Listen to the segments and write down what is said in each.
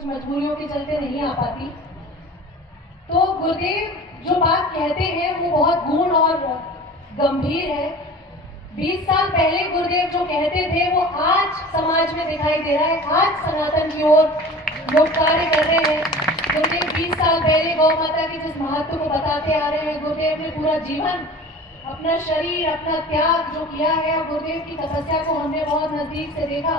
कुछ मजबूरियों के चलते नहीं आ पाती। तो गुरुदेव जो बात कहते हैं वो बहुत गूढ़ और गंभीर है। 20 साल पहले गुरुदेव जो कहते थे वो आज समाज में दिखाई दे रहा है। आज सनातन की ओर लोग कार्य कर रहे हैं। गुरुदेव 20 साल पहले गौ माता के जिस महत्व को बताते आ रहे हैं, गुरुदेव ने पूरा जीवन अपना शरीर, अपना त्याग जो किया है, और गुरुदेव की तपस्या को हमने बहुत नजदीक से देखा।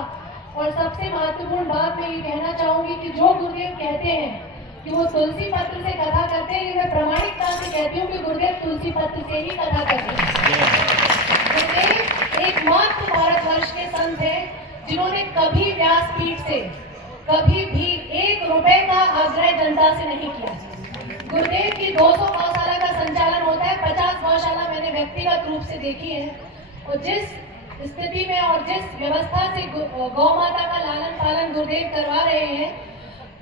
और सबसे महत्वपूर्ण बात मैं ये कहना चाहूंगी कि जो गुरुदेव कहते हैं कि वो तुलसी पत्र से कथा करते हैं, ये मैं प्रामाणिकता से कहती हूँ कि गुरुदेव तुलसी पत्र से ही कथा करते हैं। गुरुदेव एकमात्र भारतवर्ष के संत हैं जिन्होंने कभी व्यासपीठ से कभी भी 1 रुपए का आग्रह जनता से नहीं किया। गुरुदेव की 200 गौशाला का संचालन होता है, 50 गौशाला मैंने व्यक्तिगत रूप से देखी है। और जिस स्थिति में और जिस व्यवस्था से गौ माता का लालन पालन गुरुदेव करवा रहे हैं,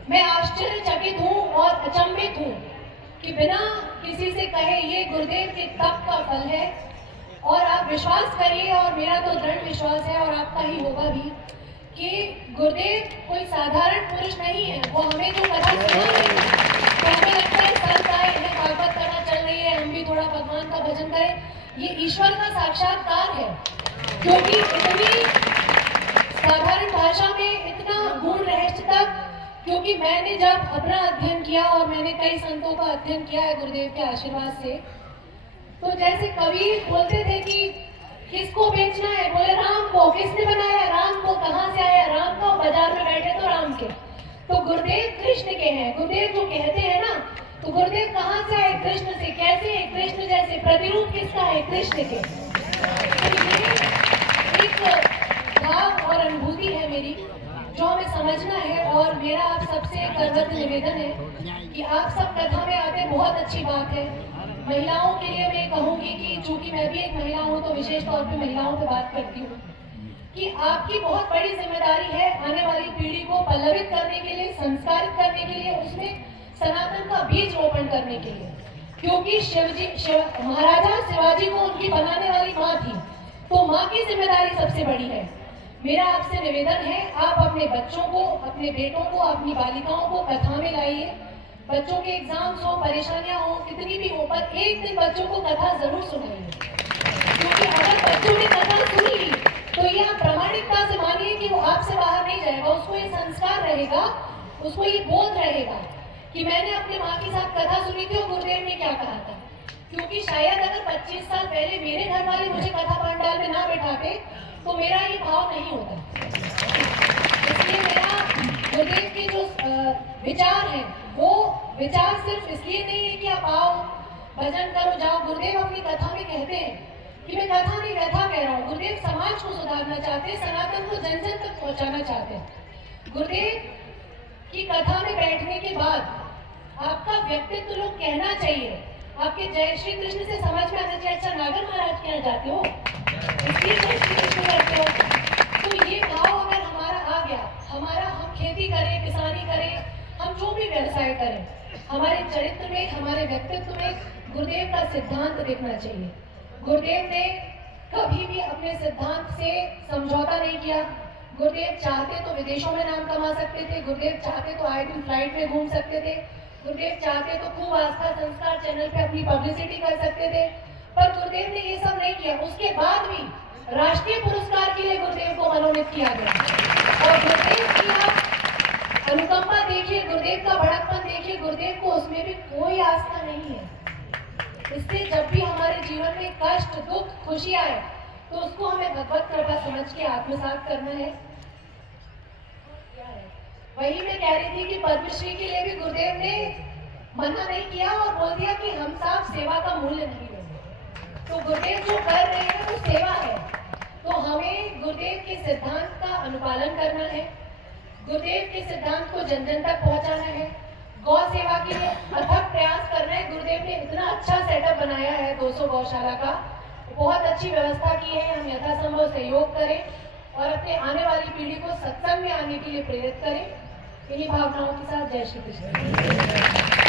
मैं आश्चर्यचकित हूँ और अचंभित हूँ कि बिना किसी से कहे ये गुरुदेव के तप का फल है। और आप विश्वास करिए, और मेरा तो दृढ़ विश्वास है और आपका ही होगा भी, कि गुरुदेव कोई साधारण पुरुष नहीं है। वो हमें जो कथा सुना रहे हैं तो हमें लगता है संत आए हैं, भागवत कथा चल रही है, हम भी थोड़ा भगवान का भजन करें। ये ईश्वर का साक्षात्कार है, क्योंकि इतनी साधारण भाषा में इतना गूढ़ रहस्य तक। क्योंकि मैंने जब अपना अध्ययन किया और मैंने कई संतों का अध्ययन किया है गुरुदेव के आशीर्वाद से, तो जैसे कबीर बोलते थे कि किसको बेचना है, बोले राम को। किसने बनाया राम को, कहाँ से आया राम को, बाजार में बैठे तो राम के। तो गुरुदेव कृष्ण के हैं। गुरुदेव जो कहते हैं ना, तो गुरुदेव कहाँ से आए, कृष्ण से। कैसे है, कृष्ण जैसे। प्रतिरूप किसका है, कृष्ण के। तो ये एक भाव और अनुभूति है मेरी जो हमें समझना है। और मेरा आप सबसे करवत निवेदन है कि आप सब कथा में आते, बहुत अच्छी बात है। महिलाओं के लिए मैं कहूंगी कि चूंकि मैं भी एक महिला हूं तो विशेष तौर पे महिलाओं पे बात करती हूँ कि आपकी बहुत बड़ी जिम्मेदारी है आने वाली पीढ़ी को पल्लवित करने के लिए, संस्कारित करने के लिए, उसमें सनातन का बीज रोपण करने के लिए। क्योंकि महाराजा शिवाजी को उनकी बनाने वाली माँ थी, तो माँ की जिम्मेदारी सबसे बड़ी है। मेरा आपसे निवेदन है, आप अपने बच्चों को, अपने बेटों को, अपनी बालिकाओं को कथा में लाइए। बच्चों के एग्जाम्स हो, परेशानियां हो, कितनी भी हो, पर एक दिन बच्चों को कथा जरूर सुनाइए। क्योंकि अगर बच्चों ने कथा सुन ली तो ये आप प्रामाणिकता से मानिए कि वो आपसे बाहर नहीं जाएगा। उसको ये संस्कार रहेगा, उसको ये बोध रहेगा कि मैंने अपने माँ के साथ कथा सुनी थी और गुरुदेव ने क्या कहा था। क्योंकि शायद अगर 25 साल पहले मेरे घर वाले मुझे कथा पंडाल में ना बैठाते तो मेरा ये भाव नहीं होता। इसलिए मेरा गुरुदेव के जो विचार है, वो विचार सिर्फ इसलिए नहीं है कि आप आओ भजन करो जाओ। गुरुदेव अपनी कथा में कहते हैं कि मैं कथा नहीं व्यथा कह रहा हूँ। गुरुदेव समाज को सुधारना चाहते हैं, सनातन को जन जन तक पहुंचाना चाहते हैं। गुरुदेव की कथा में बैठने के बाद आपका व्यक्तित्व लोग कहना चाहिए। आपके जय श्री कृष्ण से समझ में आना चाहिए, अच्छा नागर महाराज के यहाँ जाते हो, इसलिए जय श्री कृष्ण करते हो। तो ये भाव अगर हमारा आ गया, हम खेती करें, किसानी करें, हम जो भी व्यवसाय करें, हमारे चरित्र में, हमारे व्यक्तित्व में गुरुदेव का सिद्धांत देखना चाहिए। गुरुदेव ने कभी भी अपने सिद्धांत से समझौता नहीं किया। गुरुदेव चाहते तो विदेशों में नाम कमा सकते थे, गुरुदेव चाहते तो आए दिन फ्लाइट में घूम सकते थे, गुरुदेव चाहते तो खूब आस्था संस्कार चैनल पे अपनी पब्लिसिटी कर सकते थे, पर गुरुदेव ने ये सब नहीं किया। उसके बाद भी राष्ट्रीय पुरस्कार के लिए गुरुदेव को मनोनीत किया गया। और गुरुदेव की आप अनुकंपा देखिए, गुरुदेव का बड़कपन देखिए, गुरुदेव को उसमें भी कोई आस्था नहीं है। इससे जब भी हमारे जीवन में कष्ट, दुख, खुशी आए तो उसको हमें भगवत कृपा समझ के आत्मसात करना है। वही मैं कह रही थी कि पद्मश्री के लिए भी गुरुदेव ने मना नहीं किया और बोल दिया कि हम साहब सेवा का मूल्य नहीं देंगे। तो गुरुदेव जो कर रहे हैं वो सेवा है। तो हमें गुरुदेव के सिद्धांत का अनुपालन करना है, गुरुदेव के सिद्धांत को जन जन तक पहुंचाना है, गौ सेवा के लिए अथक प्रयास करना है। गुरुदेव ने इतना अच्छा सेटअप बनाया है 200 गौशाला का, बहुत अच्छी व्यवस्था की है। हम यथासंभव सहयोग करें और अपने आने वाली पीढ़ी को सत्संग में आने के लिए प्रेरित करें। इन्हीं भावनाओं के साथ जय श्री कृष्ण।